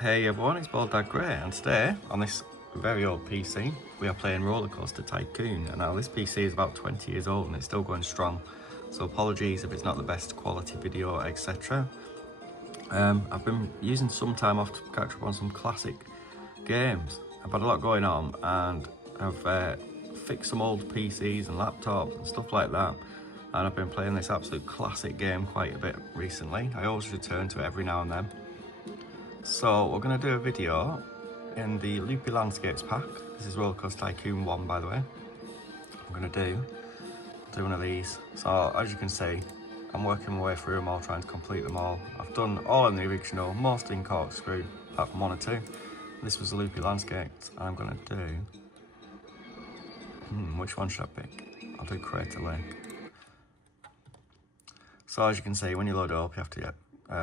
Hey everyone, it's Dad Gra, and today on this very old PC we are playing Rollercoaster Tycoon. And now this PC is about 20 years old and it's still going strong, so apologies if it's not the best quality video, etc. I've been using some time off to catch up on some classic games. I've had a lot going on and I've fixed some old PCs and laptops and stuff like that, and I've been playing this absolute classic game quite a bit recently. I always return to it every now and then. So we're going to do a video in the Loopy Landscapes pack. This is Rollercoaster Tycoon 1, by the way. I'm going to do one of these. So as you can see, I'm working my way through them all, trying to complete them all. I've done all in the original, most in corkscrew, apart from one or two. This was the Loopy Landscapes. I'm going to do... which one should I pick? I'll do Crater Lake. So as you can see, when you load it up, you have to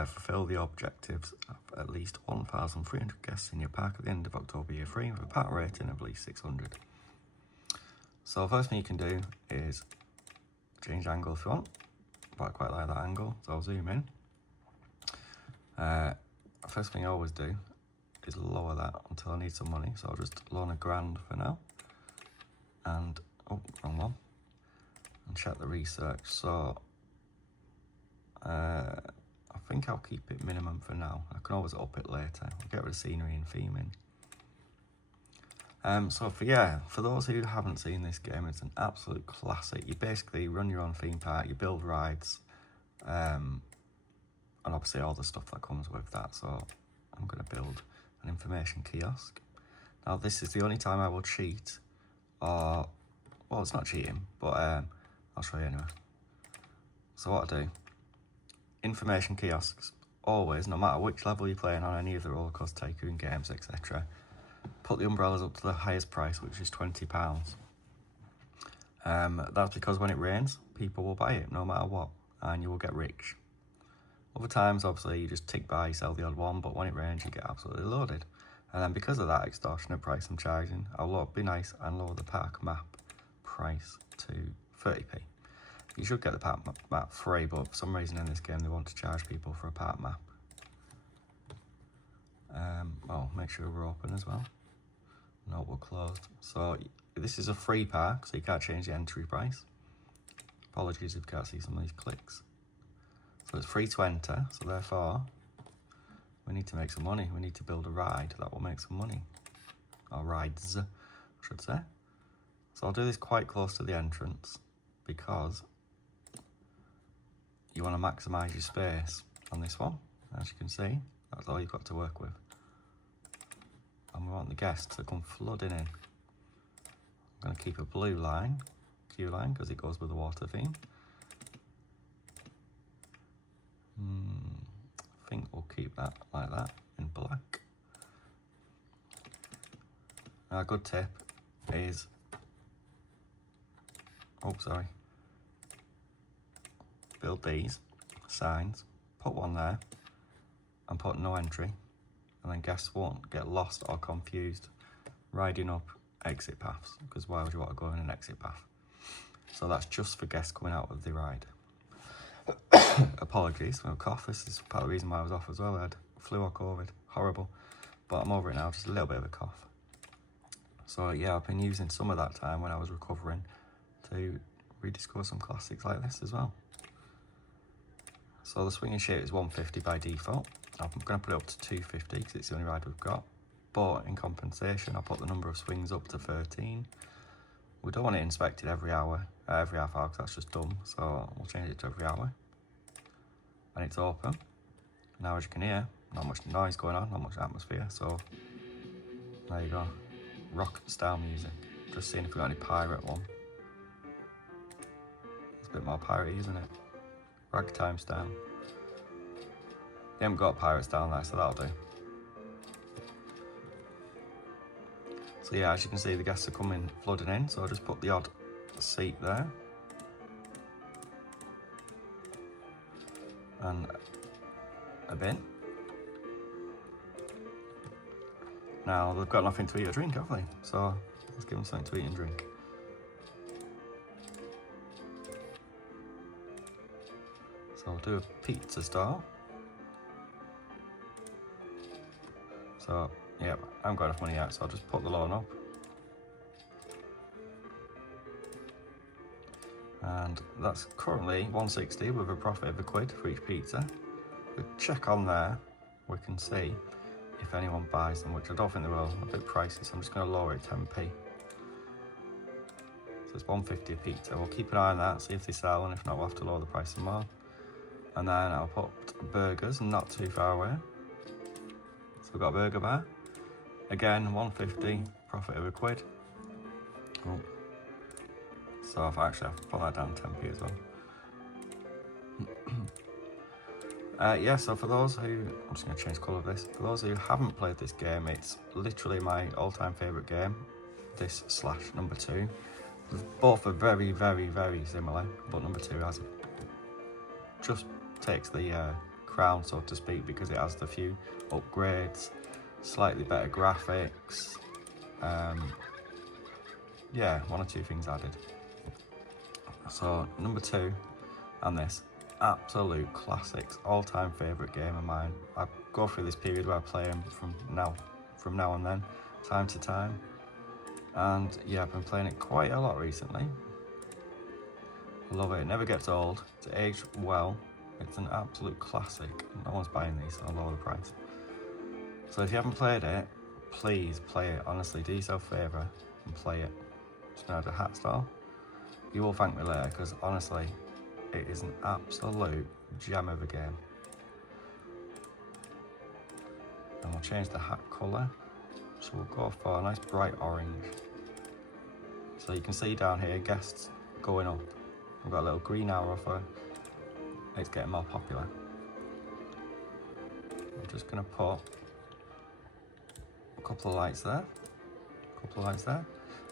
fulfill the objectives of at least 1,300 guests in your park at the end of October year 3 with a park rating of at least 600. So the first thing you can do is change angle if you want, but I quite like that angle, so I'll zoom in. First thing I always do is lower that until I need some money, so I'll just loan £1,000 for now. And, oh, wrong one. And check the research. So, I think I'll keep it minimum for now. I can always up it later. I'll get rid of scenery and theming. So for those who haven't seen this game, it's an absolute classic. You basically run your own theme park, you build rides, and obviously all the stuff that comes with that. So I'm going to build an information kiosk. Now this is the only time I will cheat, or, well, it's not cheating, but I'll show you anyway. So what I do, information kiosks, always, no matter which level you're playing on any of the Rollercoaster Tycoon games, etc., put the umbrellas up to the highest price, which is £20. That's because when it rains, people will buy it no matter what, and you will get rich. Other times, obviously, you just tick by, sell the odd one, but when it rains, you get absolutely loaded. And then because of that extortionate price I'm charging, I'll be nice and lower the park map price to 30p. You should get the park map free, but for some reason in this game they want to charge people for a park map. Oh, make sure we're open as well. No, we're closed. So this is a free park, so you can't change the entry price. Apologies if you can't see some of these clicks. So it's free to enter, so therefore we need to make some money. We need to build a ride that will make some money. Or rides, I should say. So I'll do this quite close to the entrance because you want to maximise your space on this one. As you can see, that's all you've got to work with. And we want the guests to come flooding in. I'm going to keep a blue line, queue line, because it goes with the water theme. I think we'll keep that like that, in black. Now a good tip is, build these signs, put one there, and put no entry, and then guests won't get lost or confused riding up exit paths, because why would you want to go in an exit path? So that's just for guests coming out of the ride. Apologies for a cough, this is part of the reason why I was off as well. I had flu or COVID, horrible, but I'm over it now, just a little bit of a cough. So yeah, I've been using some of that time when I was recovering to rediscover some classics like this as well. So the swinging shape is 150 by default. I'm going to put it up to 250 because it's the only ride we've got. But in compensation, I'll put the number of swings up to 13. We don't want it inspected every hour, every half hour, because that's just dumb. So we'll change it to every hour. And it's open. Now as you can hear, not much noise going on, not much atmosphere. So there you go. Rock style music. Just seeing if we've got any pirate one. It's a bit more piratey, isn't it? Ragtime style. They haven't got pirates down there, so that'll do. So yeah, as you can see, the guests are coming flooding in, so I'll just put the odd seat there. And a bin. Now, they've got nothing to eat or drink, have they? So let's give them something to eat and drink. So I'll do a pizza style. So, yeah, I haven't got enough money yet, so I'll just put the loan up. And that's currently 160 with a profit of £1 for each pizza. We check on there, we can see if anyone buys them, which I don't think they will, a bit pricey, so I'm just going to lower it 10p. So it's 150 a pizza. We'll keep an eye on that, see if they sell, and if not, we'll have to lower the price some more. And then I'll put burgers, not too far away. So we've got a burger bar. Again, 150, profit of £1. Oh. So if I actually have to put that down 10p as well. Yeah, so for those who, I'm just going to change colour of this. For those who haven't played this game, it's literally my all-time favourite game. This / number 2. Both are very, very, very similar, but number 2 has just takes the crown, so to speak, because it has the few upgrades, slightly better graphics. Yeah, 1 or 2 things added. So number 2 and this, absolute classics, all-time favourite game of mine. I go through this period where I play them from now and then, time to time. And yeah, I've been playing it quite a lot recently. I love it, it never gets old, it's aged well, it's an absolute classic. No one's buying these, so I'll lower the price. So if you haven't played it, please play it, honestly, do yourself a favour and play it. Just gonna add a hat style. You will thank me later, because honestly, it is an absolute gem of a game. And we'll change the hat colour. So we'll go for a nice bright orange. So you can see down here, guests going up. We've got a little green arrow for it's getting more popular. I'm just going to put a couple of lights there.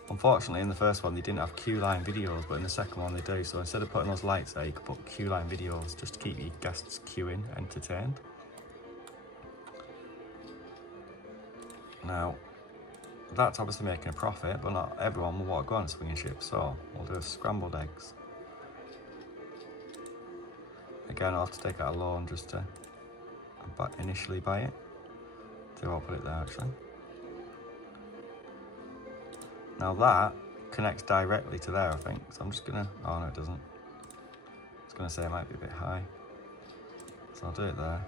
Unfortunately, in the first one, they didn't have queue line videos, but in the second one, they do. So instead of putting those lights there, you can put queue line videos just to keep your guests queuing, entertained. Now, that's obviously making a profit, but not everyone will want to go on a swinging ship, so we'll do scrambled eggs. Again, I'll have to take out a loan just to initially buy it. So I'll put it there actually. Now that connects directly to there, I think. So I'm just gonna, oh no it doesn't. I was gonna say it might be a bit high. So I'll do it there.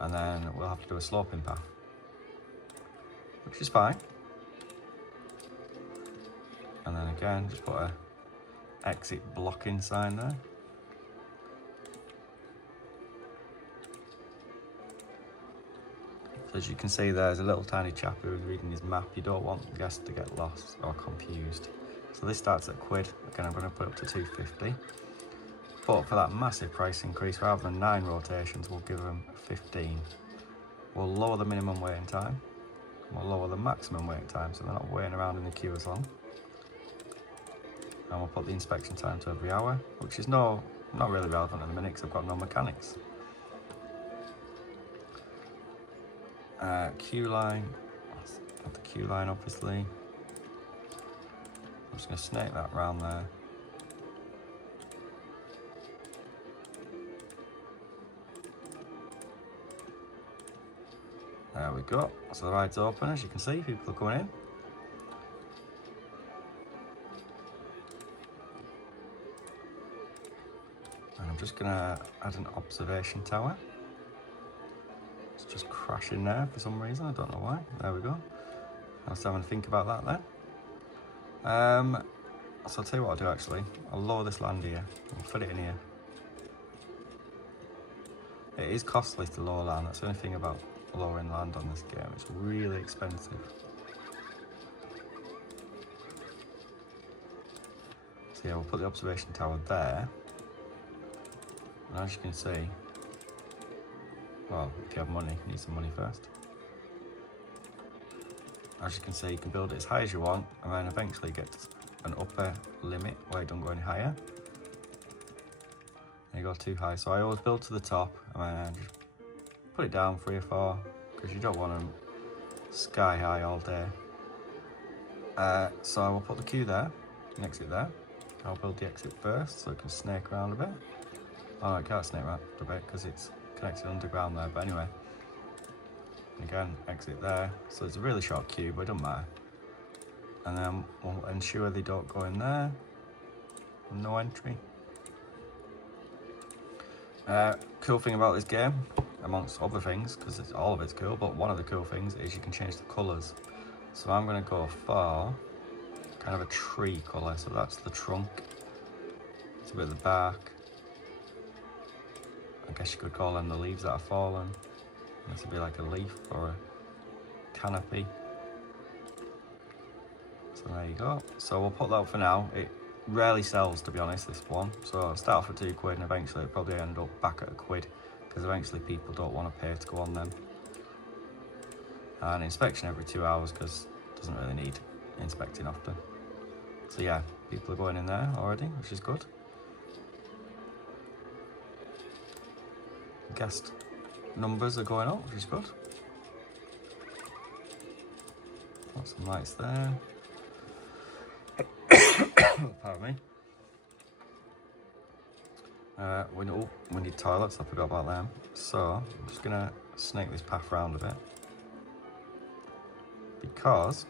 And then we'll have to do a sloping path, which is fine. And then again, just put a exit blocking sign there. So as you can see, there's a little tiny chap who's reading his map. You don't want the guests to get lost or confused. So this starts at £1. Again, I'm going to put it up to 250. But for that massive price increase, rather than 9 rotations, we'll give them 15. We'll lower the minimum waiting time. We'll lower the maximum waiting time, so they're not waiting around in the queue as long. And we'll put the inspection time to every hour, which is not really relevant at the minute because I've got no mechanics. Queue line, put the queue line obviously. I'm just going to snake that round there. There we go, so the ride's open, as you can see, people are coming in. And I'm just going to add an observation tower. It's just crashing there for some reason, I don't know why. There we go. I was having to think about that then. So I'll tell you what I'll do actually. I'll lower this land here, I'll fit it in here. It is costly to lower land, that's the only thing about lowering land on this game, it's really expensive. So yeah, we'll put the observation tower there. And as you can see, well, if you have money, you need some money first. As you can see, you can build it as high as you want, and then eventually get an upper limit where you don't go any higher. And you go too high, so I always build to the top, and then just put it down 3 or 4, because you don't want them sky high all day. So I will put the queue there, an exit there. I'll build the exit first, so it can snake around a bit. Oh no, it can't snake around a bit, because it's connected underground there, but anyway. Again, exit there. So it's a really short queue, but it doesn't matter. And then we'll ensure they don't go in there. No entry. Cool thing about this game, amongst other things, because all of it's cool, but one of the cool things is you can change the colours. So I'm going to go for kind of a tree colour, so that's the trunk. It's a bit of the bark. I guess you could call them the leaves that have fallen. This would be like a leaf or a canopy. So there you go. So we'll put that up for now. It rarely sells, to be honest, this one. So I'll start off for £2 and eventually it'll probably end up back at £1 because eventually people don't want to pay to go on them. And inspection every 2 hours because it doesn't really need inspecting often. So yeah, people are going in there already, which is good. Guest numbers are going up, which is good. Got some lights there. Pardon me. We need toilets, I forgot about them. So I'm just gonna snake this path around a bit. Because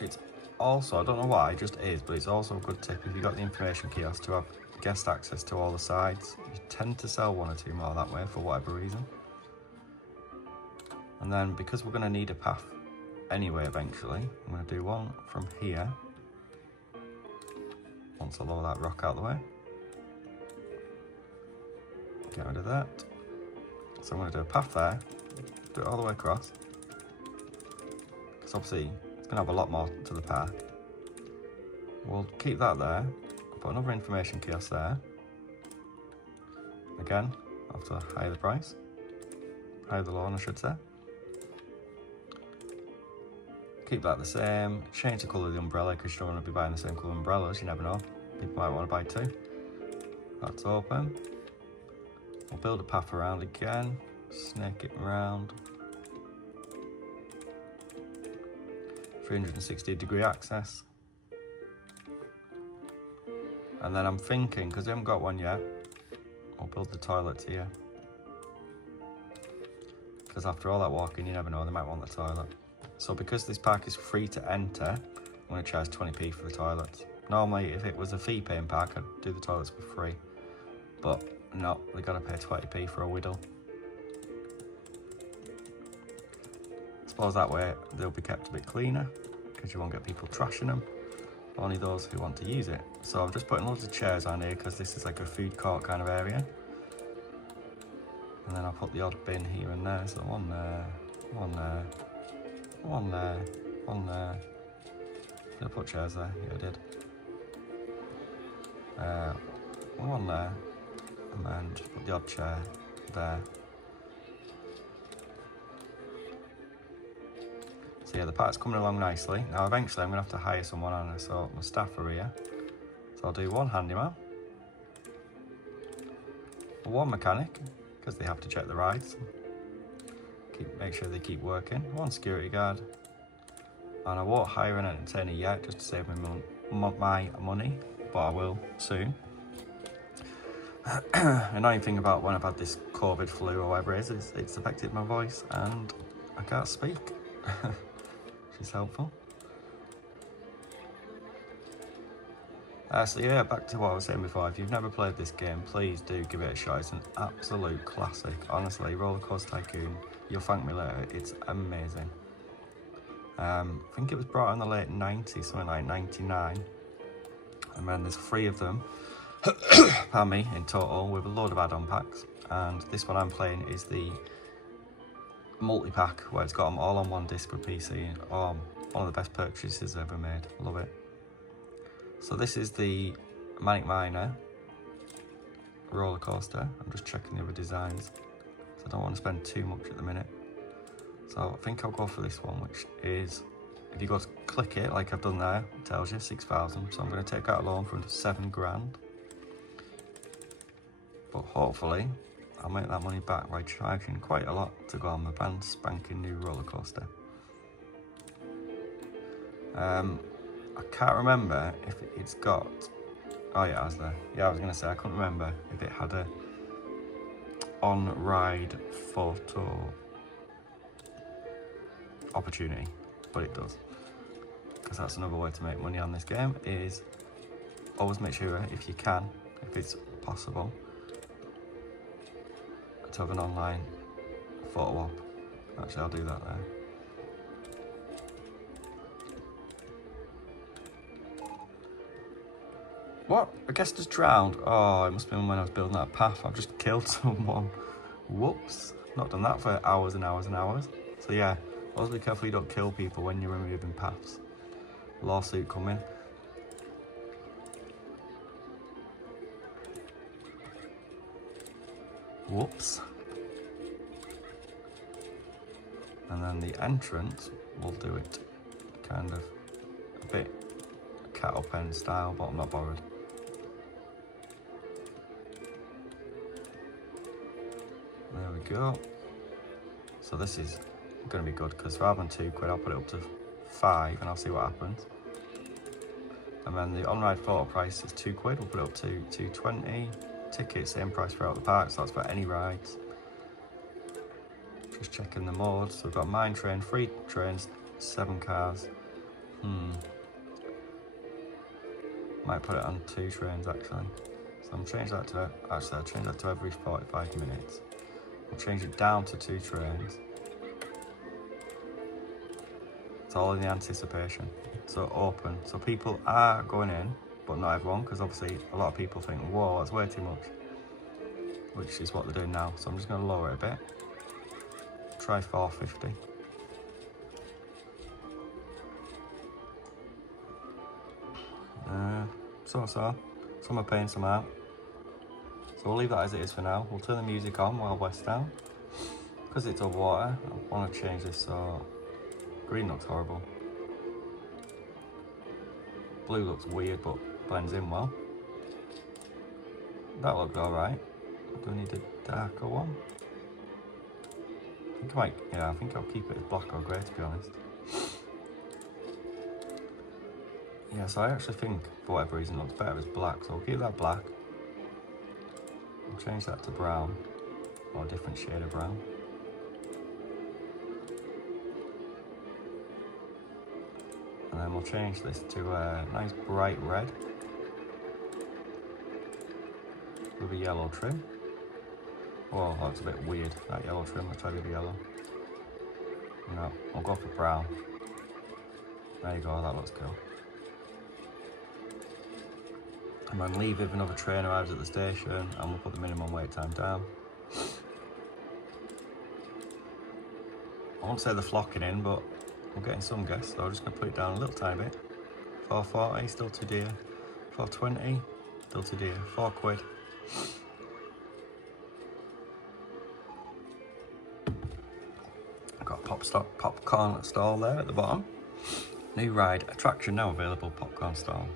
it's also, I don't know why, it just is, but it's also a good tip if you've got the information kiosk to have guest access to all the sides. You tend to sell 1 or 2 more that way for whatever reason. And then because we're gonna need a path anyway eventually, I'm gonna do one from here. Once I lower that rock out of the way. Get rid of that. So I'm going to do a path there, do it all the way across. Because obviously it's going to have a lot more to the path. We'll keep that there. I'll put another information kiosk there. Again, I'll have to higher the price. Higher the loan, I should say. Keep that the same. Change the colour of the umbrella because you don't want to be buying the same colour umbrellas, you never know. People might want to buy 2. That's open. We'll build a path around again. Snake it around. 360-degree access. And then I'm thinking, because I haven't got one yet, I'll build the toilets here. Because after all that walking, you never know, they might want the toilet. So because this park is free to enter, I'm going to charge 20p for the toilets. Normally, if it was a fee-paying park, I'd do the toilets for free. But no, we got to pay 20p for a whittle. I suppose that way they'll be kept a bit cleaner, because you won't get people trashing them. Only those who want to use it. So I'm just putting loads of chairs on here, because this is like a food court kind of area. And then I'll put the odd bin here and there. So one there, one there. One there, one there. Did I put chairs there? Yeah, I did. One there, and then just put the odd chair there. So yeah, the park's coming along nicely. Now eventually I'm going to have to hire someone on, so my staff are here. So I'll do 1 handyman, 1 mechanic, because they have to check the rides. Make sure they keep working. 1 security guard, and I won't hire an entertainer yet just to save me my money, but I will soon. Annoying thing about when I've had this COVID flu or whatever it is it's affected my voice and I can't speak. Which is helpful. So yeah, back to what I was saying before. If you've never played this game, please do give it a shot. It's an absolute classic. Honestly, Rollercoaster Tycoon, you'll thank me later. It's amazing. I think it was brought out in the late 90s, something like 99. And then there's 3 of them, pardon me, in total, with a load of add-on packs. And this one I'm playing is the multi-pack, where it's got them all on 1 disc for PC. Oh, one of the best purchases ever made. Love it. So this is the Manic Miner roller coaster. I'm just checking the other designs, so I don't want to spend too much at the minute. So I think I'll go for this one, which is, if you go to click it like I've done there, it tells you 6,000. So I'm going to take out a loan for £7 grand. But hopefully I'll make that money back by charging quite a lot to go on my brand spanking new roller coaster. I can't remember if it's got, oh yeah, it has there. Yeah, I was going to say, I couldn't remember if it had a on-ride photo opportunity, but it does. Because that's another way to make money on this game, is always make sure, if you can, if it's possible, to have an online photo op. Actually, I'll do that there. What? A guest has drowned. Oh, it must have been when I was building that path. I've just killed someone. Whoops. Not done that for hours and hours and hours. So yeah, always be careful you don't kill people when you're removing paths. Lawsuit coming. Whoops. And then the entrance, we'll do it kind of a bit cat up end style, but I'm not bothered. There we go. So this is going to be good, because rather than £2, I'll put it up to 5 and I'll see what happens. And then the on-ride photo price is £2, we'll put it up to £2.20. Tickets, same price throughout the park, so that's for any rides. Just checking the modes. So we've got mine train, 3 trains, 7 cars. Might put it on 2 trains actually. So I'm changing that to, actually I'll change that to every 45 minutes. We'll change it down to 2 trains. It's all in the anticipation. So open. So people are going in, but not everyone, because obviously a lot of people think, whoa, that's way too much. Which is what they're doing now. So I'm just going to lower it a bit. Try 450. Some are paying, some aren't. So we'll leave that as it is for now. We'll turn the music on while west down. Because it's over water, I want to change this so green looks horrible. Blue looks weird but blends in well. That looked alright. Do we need a darker one? I think I'll keep it as black or grey, to be honest. Yeah, so I actually think, for whatever reason, it looks better as black, so I'll keep that black. I'll change that to brown, or a different shade of brown. And then we'll change this to a nice bright red with a yellow trim. Oh, that's a bit weird, that yellow trim. I'll try with yellow. No, I'll go for brown. There you go, that looks cool. And then leave if another train arrives at the station, and we'll put the minimum wait time down. I won't say they're flocking in, but we're getting some guests, so I'm just going to put it down a little tiny bit. 440, still too dear. 420, still too dear. £4. I've got a popcorn stall there at the bottom. New ride attraction now available, popcorn stall.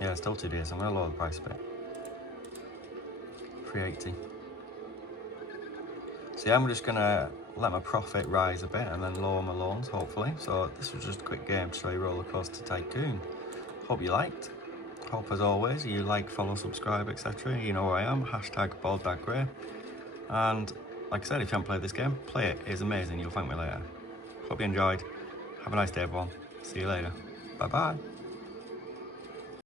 Yeah, still too dear, so I'm going to lower the price a bit. £3.80. So yeah, I'm just going to let my profit rise a bit and then lower my loans, hopefully. So this was just a quick game to show you Rollercoaster Tycoon. Hope you liked. Hope as always you like, follow, subscribe, etc. You know where I am, #Balddadgra. And like I said, if you haven't played this game, play it. It's amazing. You'll thank me later. Hope you enjoyed. Have a nice day, everyone. See you later. Bye bye.